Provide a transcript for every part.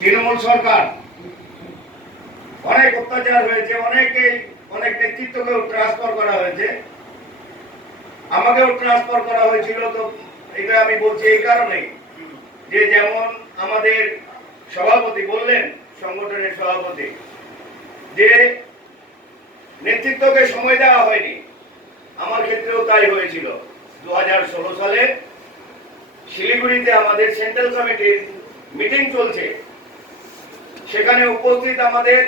তৃণমূল সরকার অনেক অত্যাচার হয়েছে, অনেক নেতৃত্বকেও ট্রান্সফার করা হয়েছে, আমাকেও ট্রান্সফার করা হয়েছিল। তো এটা আমি বলছি এই কারণে যে যেমন আমাদের সভাপতি বললেন, সংগঠনের সভাপতি, যে নেতৃত্বকে সময় দেওয়া হয়নি, আমার ক্ষেত্রেও তাই হয়েছিল। 2016 সালে শিলিগুড়িতে আমাদের সেন্ট্রাল কমিটির মিটিং চলছে, সেখানে উপস্থিত আমাদের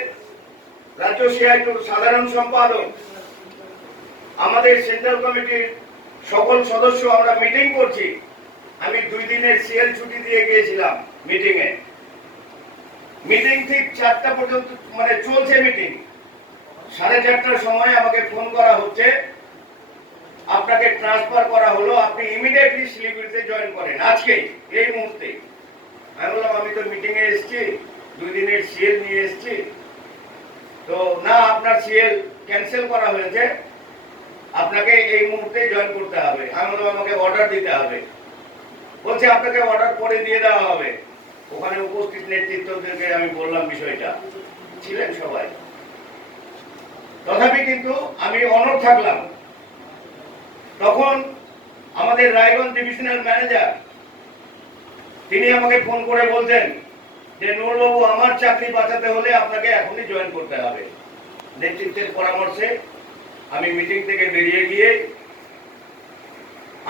রাজ্য সিআইটির সাধারণ সম্পাদক, আমাদের সেন্ট্রাল কমিটির সকল সদস্য, আমরা মিটিং করছি। আমি 2 দিনের সিএল ছুটি দিয়ে গিয়েছিলাম মিটিংয়ে। মিটিং ঠিক 4টা পর্যন্ত মানে চলছে মিটিং। 4:30টার সময় আমাকে ফোন করা হচ্ছে, আপনাকে ট্রান্সফার করা হলো, আপনি ইমিডিয়েটলি শিলিগুড়িতে জয়েন করেন আজকেই, এই মুহূর্তে। আমি বললাম আমি তো মিটিং এ এসেছি, 2 দিনের সিএল নিয়ে এসেছি। তো না, আপনার সিএল ক্যান্সেল করা হয়েছে, আপনাকে এই মুহূর্তে জয়েন করতে হবে। আমি বললাম আমাকে অর্ডার দিতে হবে। বলছে আপনাকে অর্ডার পরে দিয়ে দেওয়া হবে। ওখানে উপস্থিত নেতৃত্বদেরকে আমি বললাম বিষয়টা, ছিলেন সবাই। তথাপি কিন্তু আমি অনড় থাকলাম। তখন আমাদের রায়গঞ্জ ডিভিশনাল ম্যানেজার, তিনি আমাকে ফোন করে বলতেন যে নুরবাবু, আমার চাকরি বাঁচাতে হলে আপনাকে এখনই জয়েন করতে হবে। নেতৃত্বের পরামর্শে আমি মিটিং থেকে বেরিয়ে গিয়ে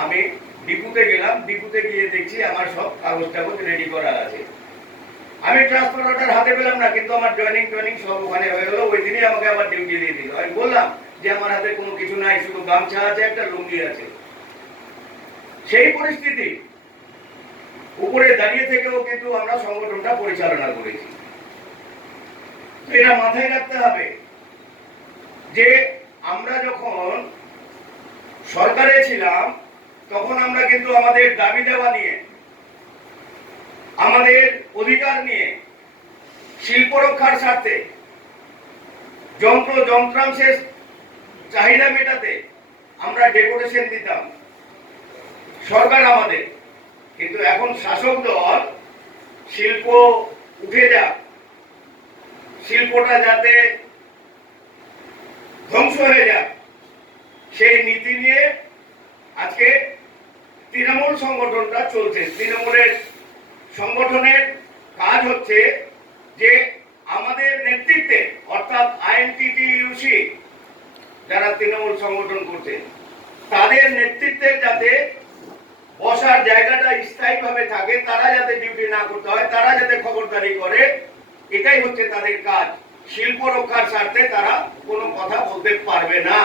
আমি ডিপুতে গেলাম। ডিপুতে গিয়ে দেখছি আমার সব কাগজ টাগজ রেডি করা আছে। আমি ট্রান্সফার অর্ডার হাতে পেলাম না, কিন্তু আমার জয়েনিং সব ওখানে হয়ে গেল। ওই দিনই আমাকে আবার ডিউটি দিয়ে দিল। আমি বললাম যে আমার হাতে কোনো কিছু নাই, শুধু গামছা আছে, একটা লুঙ্গি আছে। সেই পরিস্থিতি উপরে দাঁড়িয়ে থেকেও কিন্তু আমরা সংগঠনটা পরিচালনা করেছি। এটা মাথায় রাখতে হবে যে আমরা যখন সরকারে ছিলাম, তখন আমরা কিন্তু আমাদের দাবি দেওয়া নিয়ে, আমাদের অধিকার নিয়ে, শিল্প রক্ষার স্বার্থে, যন্ত্রাংশের চাহিদা মেটাতে আমরা ডেপুটেশন দিতাম সরকার আমাদের। কিন্তু এখন শাসক দল শিল্প উঠে যাক, শিল্পটা যাতে ধ্বংস হয়ে যাক, সেই নীতি নিয়ে আজকে তৃণমূল সংগঠনটা চলছে। তৃণমূলের সংগঠনের কাজ হচ্ছে যে আমাদের নেতৃত্বে, অর্থাৎ আইএনটিটিইউসি যারা তৃণমূল সংগঠন করছে, তাদের নেতৃত্বে যাতে বসার জায়গাটা স্থায়ীভাবে থাকে, তারা যাতে ডিউটি না করতে হয়, তারা যাতে খবরদারি করে, এটাই হচ্ছে তাদের কাজ। শিল্প রক্ষার স্বার্থে তারা কোনো কথা বলতে পারবে না।